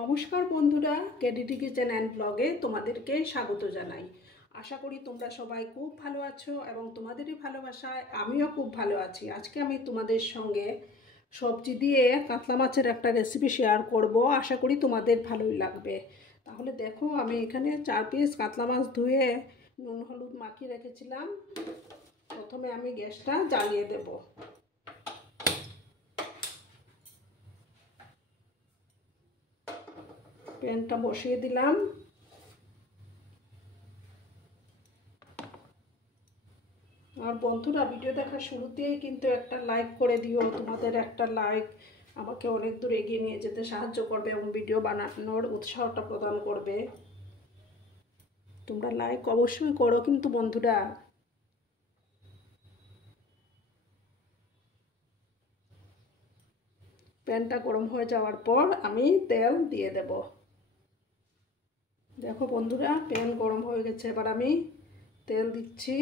নমস্কার বন্ধুরা, কেডিটি kitchen and ব্লগে তোমাদেরকে স্বাগত জানাই। আশা করি তোমরা সবাই খুব ভালো আছো এবং তোমাদেরই ভালোবাসায় আমিও খুব ভালো আছি। আজকে আমি তোমাদের সঙ্গে সবজি দিয়ে কাতলা মাছের একটা রেসিপি শেয়ার করব। আশা করি তোমাদের ভালোই লাগবে। তাহলে দেখো, আমি এখানে 4 পিস কাতলা মাছ ধুয়ে নুন হলুদ মাখিয়ে রেখেছিলাম। প্রথমে আমি গ্যাসটা জ্বালিয়ে দেব। প্যানটা বসিয়ে দিলাম। আর বন্ধুরা, ভিডিও দেখার শুরুতেই কিন্তু একটা লাইক করে দিও। তোমাদের একটা লাইক আমাকে অনেক দূর এগিয়ে নিয়ে যেতে সাহায্য করবে এবং ভিডিও বানানোর উৎসাহটা প্রদান করবে। তোমরা লাইক অবশ্যই করো কিন্তু বন্ধুরা। প্যানটা গরম হয়ে যাওয়ার পর আমি তেল দিয়ে দেব। দেখো বন্ধুরা, প্যান গরম হয়ে গেছে। এবার আমি তেল দিচ্ছি।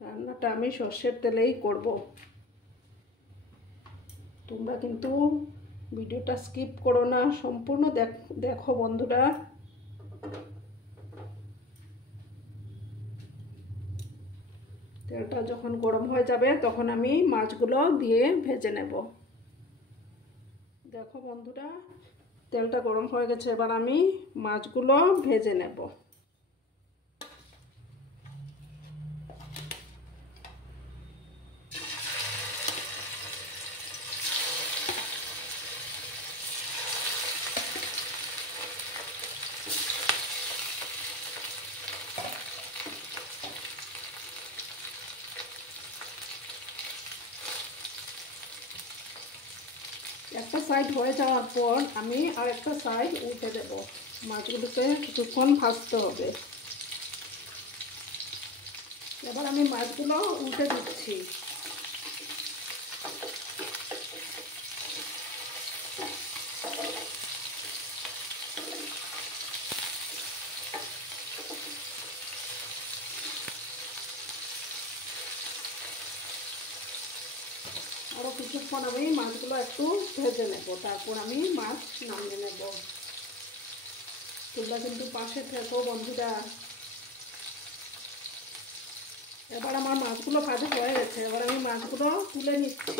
রান্নাটা আমি সর্ষের তেলেই করব। তোমরা কিন্তু ভিডিওটা স্কিপ করো না, সম্পূর্ণ দেখো বন্ধুরা। তেলটা যখন গরম হয়ে যাবে তখন আমি মাছগুলো দিয়ে ভেজে নেব। দেখো বন্ধুরা, তেলটা গরম হয়ে গেছে। এবার আমি মাছগুলো ভেজে নেব। একটা সাইড হয়ে যাওয়ার পর আমি আর একটা সাইড উল্টে দেব। মাছগুলোকে কিছুক্ষণ ভাজতে হবে। এবার আমি মাছগুলো উল্টে দিচ্ছি। আরও কিছুক্ষণ আমি মাছগুলো একটু ভেজে নেব, তারপর আমি মাছ নামিয়ে নেব। তোমরা কিন্তু পাশে থেকো বন্ধুরা। এবার আমার মাছগুলো ভাজা হয়ে গেছে। এবার আমি মাছগুলো তুলে নিচ্ছি।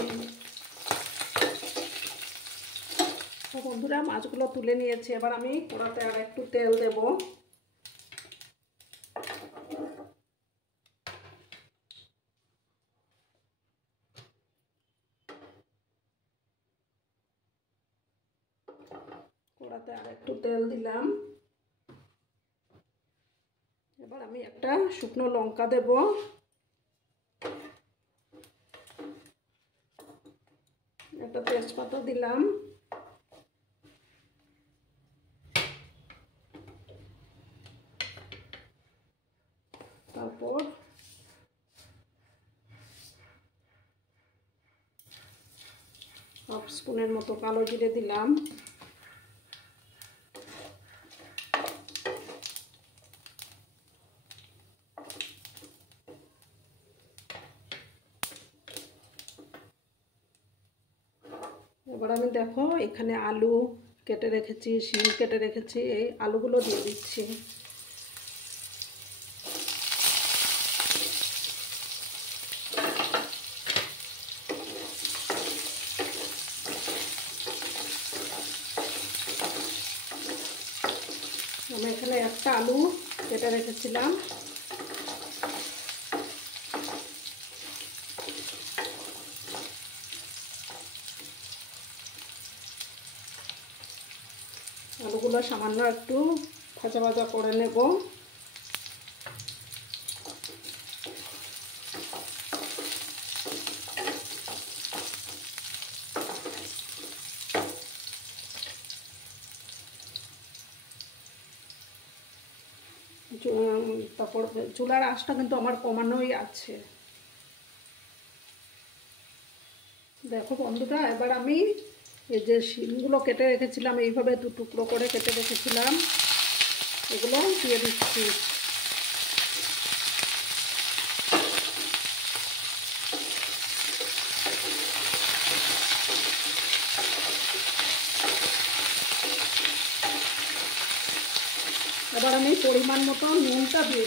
তো বন্ধুরা, মাছগুলো তুলে নিয়েছি। এবার আমি কড়াতে আর একটু তেল দেব। কড়াতে আর একটু তেল দিলাম। এবার আমি একটা শুকনো লঙ্কা দেব। একটা তেজপাতা দিলাম। তারপর হাফ স্পুনের মতো কালো জিরে দিলাম। এবার আমি দেখো, এখানে আলু কেটে রেখেছি, শিম কেটে রেখেছি, এই আলুগুলো দিয়ে দিচ্ছি। আমি এখানে একটা আলু কেটে রেখেছিলাম। আলুগুলো সামান্য একটু ভাজা ভাজা করে নেব। তারপর চুলার আঁচটা কিন্তু আমার কমানোই আছে। দেখো বন্ধুরা, এবার আমি এই যে শিমগুলো কেটে রেখেছিলাম, এইভাবে দু টুকরো করে কেটে রেখেছিলাম, এগুলো দিয়ে দিচ্ছি। এবার আমি পরিমাণ মতো নুনটা দিয়ে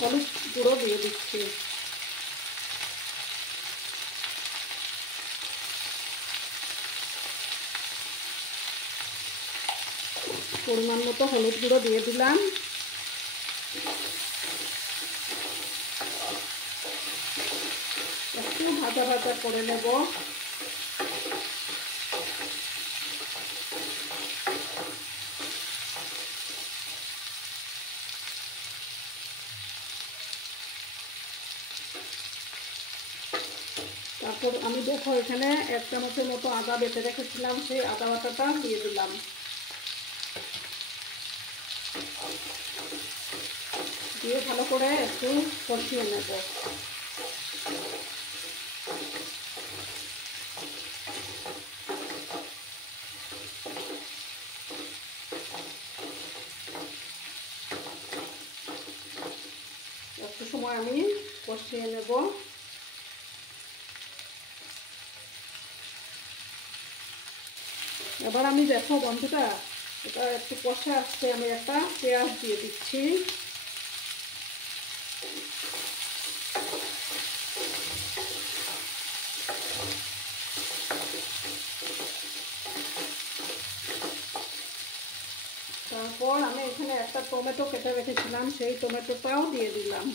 হলুদ গুঁড়ো দিয়ে দিচ্ছি। পরিমাণ মতো হলুদ গুঁড়ো দিয়ে দিলাম। একটু ভাজা ভাজা করে নেব। তারপর আমি দেখো এখানে 1 চামচের মতো আদা বেটে রেখেছিলাম, সেই আদা বাটাটা দিয়ে দিলাম। দিয়ে ভালো করে একটু কষিয়ে নেব। একটু সময় আমি কষিয়ে নেব। এবার আমি দেখো বন্ধুটা, এটা একটু কষে আসছে, আমি একটা পেঁয়াজ দিয়ে দিচ্ছি। তারপর আমি এখানে একটা টমেটো কেটে রেখেছিলাম, সেই টমেটোটাও দিয়ে দিলাম।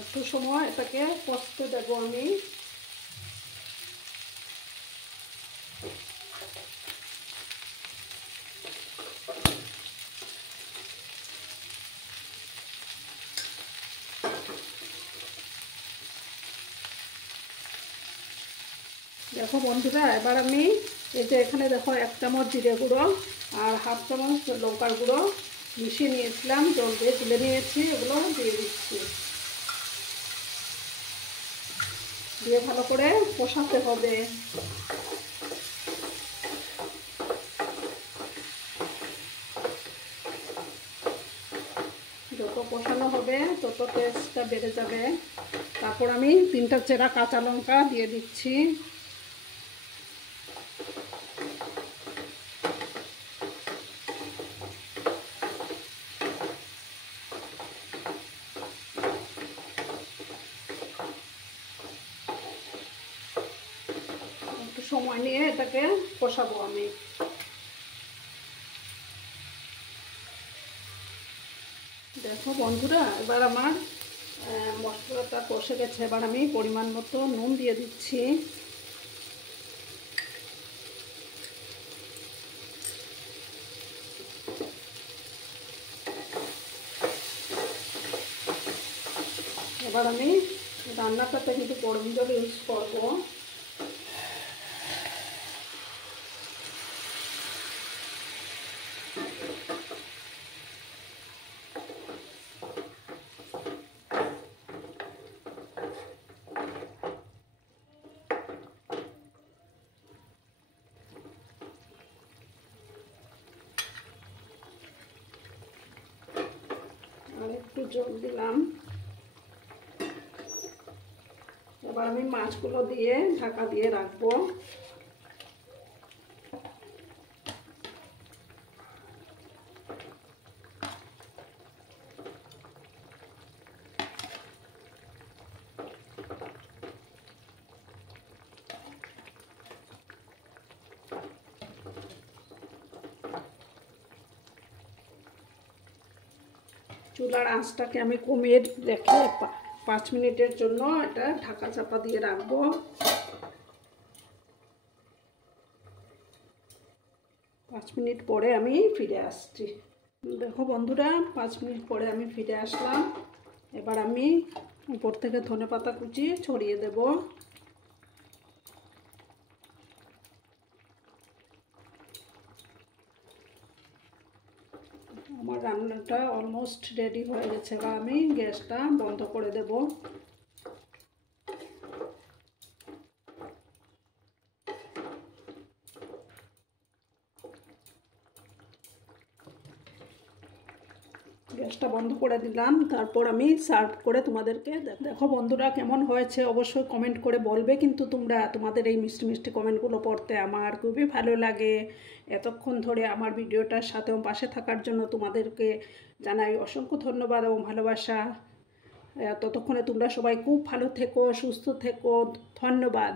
একটু সময় এটাকে কষতে দেবো আমি। দেখো বন্ধুরা, এবার আমি এই যে এখানে দেখো 1 চামচ জিরে গুঁড়ো আর 1/2 চামচ লঙ্কার গুঁড়ো মিশিয়ে নিয়েছিলাম, জল দিয়ে তুলে নিয়েছি, এগুলো দিয়ে দিচ্ছি। দিয়ে ভালো করে কষাতে হবে। যত কষানো হবে তত টেস্টটা বেড়ে যাবে। তারপর আমি 3টা চেরা কাঁচা লঙ্কা দিয়ে দিচ্ছি। একটু সময় নিয়ে এটাকে কষাবো আমি। দেখো বন্ধুরা, এবার আমার মশলাটা কষে গেছে। এবার আমি পরিমাণ মতো নুন দিয়ে দিচ্ছি। এবার আমি রান্নাটাতে কিন্তু গরম জল ইউজ করবো। আর একটু জল দিলাম। এবার আমি মাছগুলো দিয়ে ঢাকা দিয়ে রাখবো। চুলার আঁচটাকে আমি কমিয়ে রেখে 5 মিনিটের জন্য এটা ঢাকা চাপা দিয়ে রাখবো। 5 মিনিট পরে আমি ফিরে আসছি। দেখো বন্ধুরা, 5 মিনিট পরে আমি ফিরে আসলাম। এবার আমি উপর থেকে ধনেপাতা কুচি ছড়িয়ে দেব। আমার রান্নাটা অলমোস্ট রেডি হয়ে গেছে। এবার আমি গ্যাসটা বন্ধ করে দেব। গ্যাসটা বন্ধ করে দিলাম, তারপর আমি সার্ভ করে তোমাদেরকে দেখো বন্ধুরা কেমন হয়েছে অবশ্যই কমেন্ট করে বলবে। কিন্তু তোমাদের এই মিষ্টি মিষ্টি কমেন্টগুলো পড়তে আমার খুবই ভালো লাগে। এতক্ষণ ধরে আমার ভিডিওটার সাথেও পাশে থাকার জন্য তোমাদেরকে জানাই অসংখ্য ধন্যবাদ এবং ভালোবাসা। ততক্ষণে তোমরা সবাই খুব ভালো থেকো, সুস্থ থেকো। ধন্যবাদ।